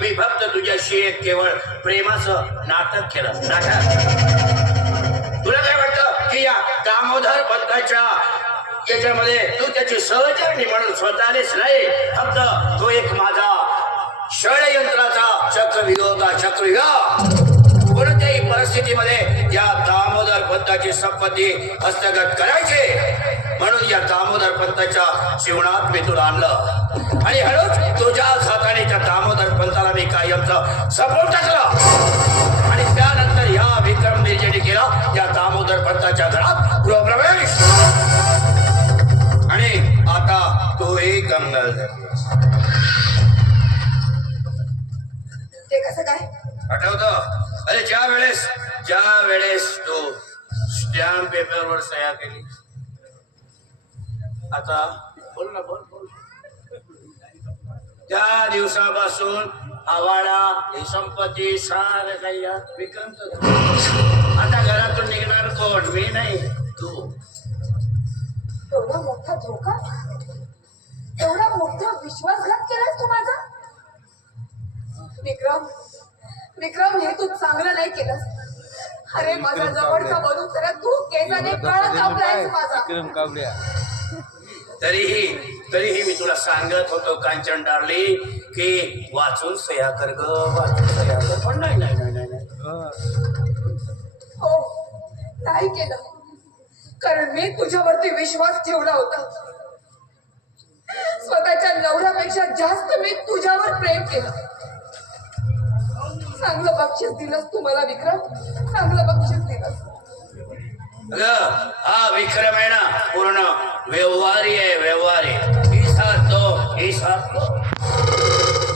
मी फक्त तुझ्याशी एक केवळ प्रेमाचं नाटक केलं. नाटक. तुला काय वाटतं की या दामोदर पंताच्या याच्यामध्ये तू त्याची सहचरणी म्हणून स्वतःनेच नाही फक्त तो एक माझा षडयंत्राचा चक्रविरोधा होता कोणत्याही परिस्थितीमध्ये या दामोदर पंताची संपत्ती हस्तगत करायची. म्हणून या दामोदर पंताच्या जीवनात मी तुला आणलं. आणि हळूच तुझ्याच हाताने त्या दामोदर कायमचं सपोर्ट टाकलं. आणि त्यानंतर या विक्रम निर्जनी केला या दामोदर पंथाच्या घरात गृहप्रवेश. आणि आता ते कसं काय? आठवत? अरे ज्या वेळेस ज्या वेळेस तू स्टॅम्प पेपरवर सह्या केली. आता बोल ना बोल बोल. त्या दिवसापासून आवाडा ही संपत्ती सार काही. आता घरातून निघणार कोण? मी नाही. तू. एवढा मोठा धोका? एवढा मोठा विश्वासघात केलास तू माझा? विक्रम विक्रम हे तू चांगलं नाही केलंस. अरे माझा जवळचा बनून तर तू केसाने कापलायस माझा. विक्रम कावड्या तरीही तरीही मी तुला सांगत होतो कांचन डारली की वाचून सह्या कर ग वाचून सह्या कर. पण नाही नाही नाही नाही नाही. हो. नाही केलं. कारण मी तुझ्यावरती विश्वास ठेवला होता. स्वतःच्या नवऱ्यापेक्षा जास्त मी तुझ्यावर प्रेम केलं. चांगलं बक्षीस दिलंस तू मला विक्रम. चांगलं बक्षीस दिलंस. हा विक्रम आहे ना पूर्ण व्यवहारी आहे व्यवहारी. ही